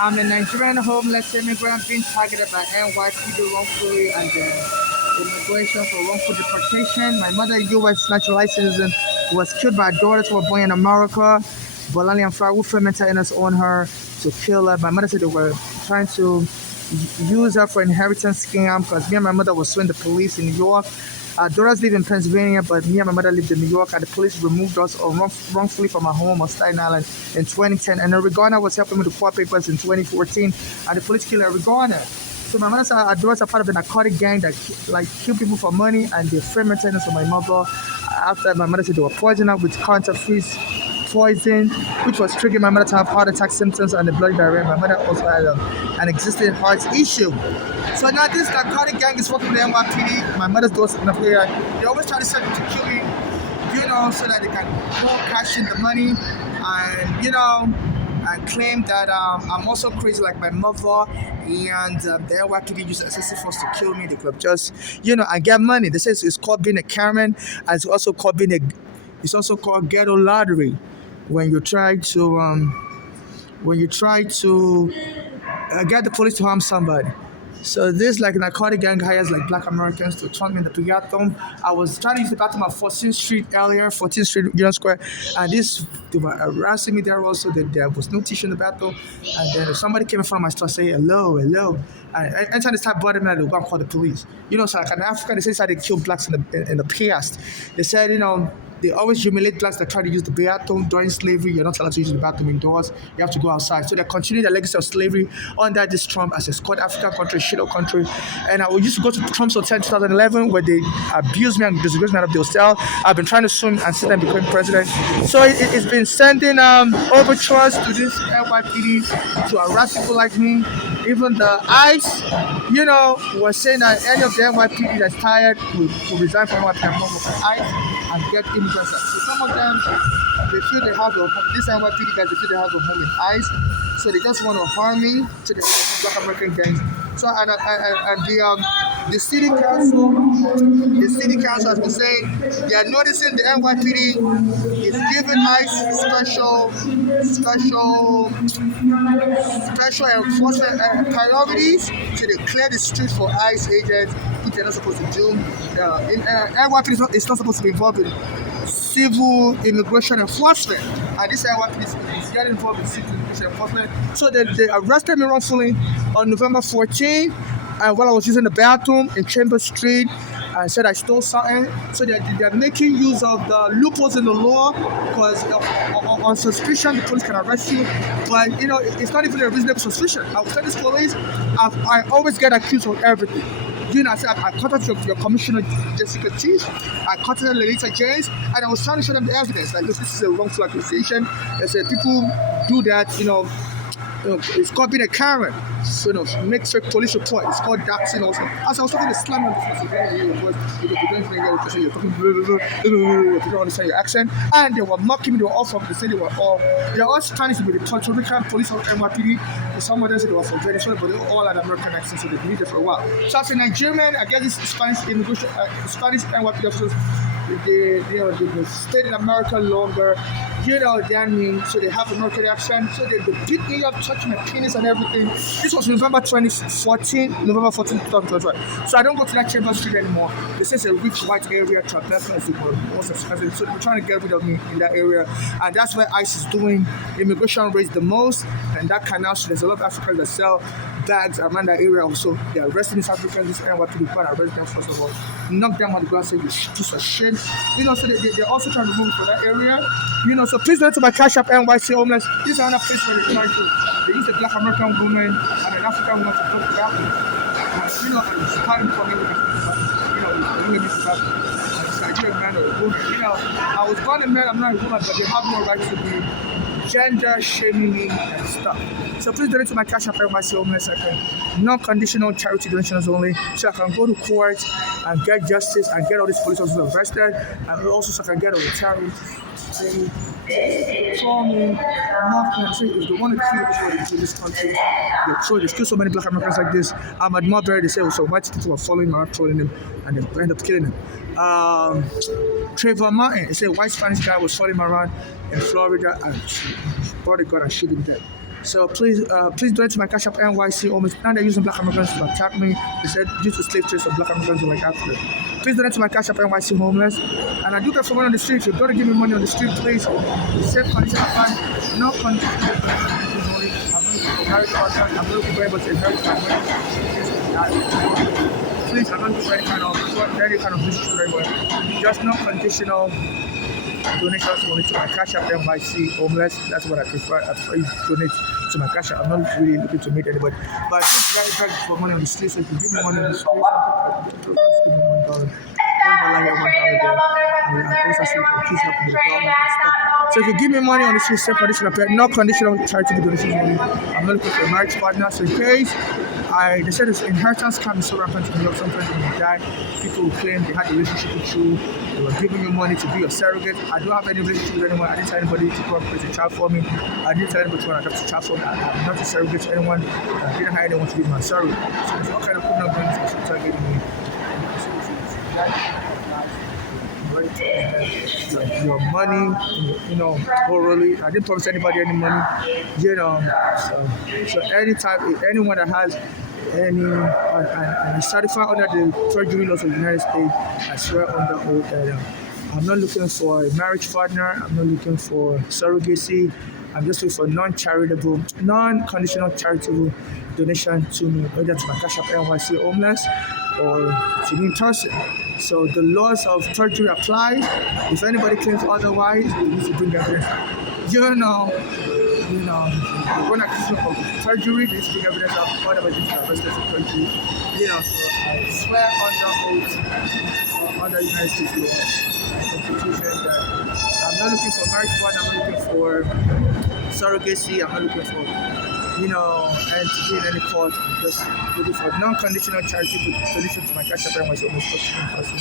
I'm a Nigerian homeless immigrant being targeted by NYPD wrongfully and immigration for wrongful deportation. My mother, a U.S. naturalized citizen, was killed by daughters who were born in America. Bolani and Farouk mental illness on her to kill her. My mother said they were trying to use her for inheritance scam because me and my mother were suing the police in New York. Our daughters live in Pennsylvania, but me and my mother lived in New York, and the police removed us wrongfully from our home on Staten Island in 2010. And Eric Garner was helping with the court papers in 2014, and the police killed Eric Garner. So my mother said our daughters are part of a narcotic gang that kill people for money, and they free maintenance for my mother. After my mother said they were poisoning her with counterfeit poison, which was triggering my mother to have heart attack symptoms and the blood diarrhea. My mother also had an existing heart issue. So now this narcotic gang is working with the NYPD. My mother's doing something up here. They always try to set me to kill me, so that they can go cash in the money and claim that I'm also crazy like my mother, and the NYPD use excessive force to kill me. They could have just, and get money. They say it's called being a Karen, and it's also called ghetto lottery when you try to get the police to harm somebody. So this like narcotic gang hires like black Americans to turn me in the bathroom. I was trying to use the bathroom at 14th Street earlier, 14th Street Union Square, and they were harassing me there also. There was no tissue in the bathroom, and then somebody came in front of my store saying hello, hello. And anytime they start bothering me, they go and call the police. So like in Africa, they say it's how they kill blacks in the past. They said, they always humiliate blacks that try to use the bathroom during slavery. You're not allowed to use the bathroom indoors. You have to go outside. So they continue the legacy of slavery under this Trump as a Scott African country, shitty country. And I used to go to Trump's hotel in 2011 where they abused me and disgraced me out of the hotel. I've been trying to swim and see them become president. So it's been sending overtures to this NYPD to harass people like me. Even the ICE, was saying that any of the NYPD that's tired will resign from NYPD and come for ICE and get immigrants. So some of them, they feel they have a home. This NYPD guys, they feel they have a home in ICE. So they just want to harm me to the Black American gangs. So and the city council has been saying they are noticing the NYPD is giving ICE special enforcement priorities to clear the streets for ICE agents, which they're not supposed to do. NYPD is not supposed to be involved in civil immigration enforcement, and this NYPD is getting involved in civil immigration enforcement. So they arrested me wrongfully on November 14th, and while I was using the bathroom in Chambers Street, and said I stole something. So they're making use of the loopholes in the law because on suspicion the police can arrest you, but it's not even a reasonable suspicion. I will tell this police, I always get accused of everything. I said I contacted your commissioner Jessica Teach, I contacted Lolita James, and I was trying to show them the evidence. Like, this is a wrongful accusation. They said people do that, it's called being a Karen. So make fake police report. It's called doxing also. As I was talking to slam on the phone, you don't understand your accent, and they were mocking me. They were all from. They said they're all trying to be the Puerto Rican police of NYPD. Some of them said they were from Venezuela, but they all had American accents, so they believed it for a while. So as a Nigerian, I guess this Spanish immigration, Spanish NYPD officers, they stayed in America longer. So they have American accent. So they beat me up, touching my penis and everything. This was November 14, 2025. So I don't go to that Chambers Street anymore. This is a rich white area. Tribeca is the most expensive. So they're trying to get rid of me in that area. And that's where ICE is doing immigration raids the most. And that canal, so there's a lot of Africans that sell bags around that area also. They're arresting these Africans, this NYPD can arrest them first of all. Knock them on the ground, say you piece of shit. So they're also trying to move for that area. So please donate to my Cash App NYC Homeless. This is another place where they're trying to. They use a black American woman and an African woman to talk to them. And it's starting from doing this stuff. It's Nigerian man or a woman. I was born a man, I'm not a woman, but they have no right to be gender shaming me and stuff. So please donate to my Cash App NYC Homeless. I can non-conditional charity donations only, so I can go to court and get justice and get all these police officers arrested, and also so I can get a retirement. For me, if they want to kill everybody in this country, they kill so many black Americans like this. Ahmad Marbury, they say, so white people are following around, trolling him, and they end up killing him. Trayvon Martin, they say a white Spanish guy was following him around in Florida and brought a gun and shoot him dead. So please donate to my Cash App NYC. Almost now they're using Black Americans to attack me. They said due to slave trades of Black Americans who were Africa. Please donate to my Cash App NYC homeless. And I do get someone on the street. You've got to give me money on the street, please. Safe condition of life, no condition. I'm not looking for anybody to inherit my money. Please, I'm not looking for any kind of vision to anyone. Just no conditional donations only to my Cash App NYC homeless. That's what I prefer. I prefer you donate to my Cash App. I'm not really looking to meet anybody. But it's very, very for money on the street. So if you give me money on the street, $1 here, $1 there. And also see if please help me with the government and stuff. So if you give me money on the street, same conditional pay, no conditional charitable donations only. I'm not looking for a marriage partner. So in case they said this inheritance can be so rampant in New York. Sometimes when you die, people will claim they had a relationship with you. They were giving you money to be your surrogate. I don't have any relationship with anyone. I didn't tell anybody to come create a child for me. I didn't tell anybody to adopt a child for me. I'm not a surrogate to anyone. I didn't hire anyone to be my surrogate. So there's all kind of criminal benefits for targeting me. Your money, orally. I didn't promise anybody any money, So anyone that has any and is certified under the treasury laws of the United States, I swear under oath that I'm not looking for a marriage partner. I'm not looking for surrogacy. I'm just looking for non-conditional charitable donation to me, whether to my Cash App NYC homeless or to me in person. So the laws of perjury apply. If anybody claims otherwise, they need to bring evidence. When accused of perjury, they need to bring evidence of whatever they are arrested for perjury. So I swear under oath under United States laws and Constitution that I'm not looking for marriage partner. I'm not looking for surrogacy. I'm not looking for and to be in any court. I'm just looking for non-conditional charitable solution to my Cash App and my almost person.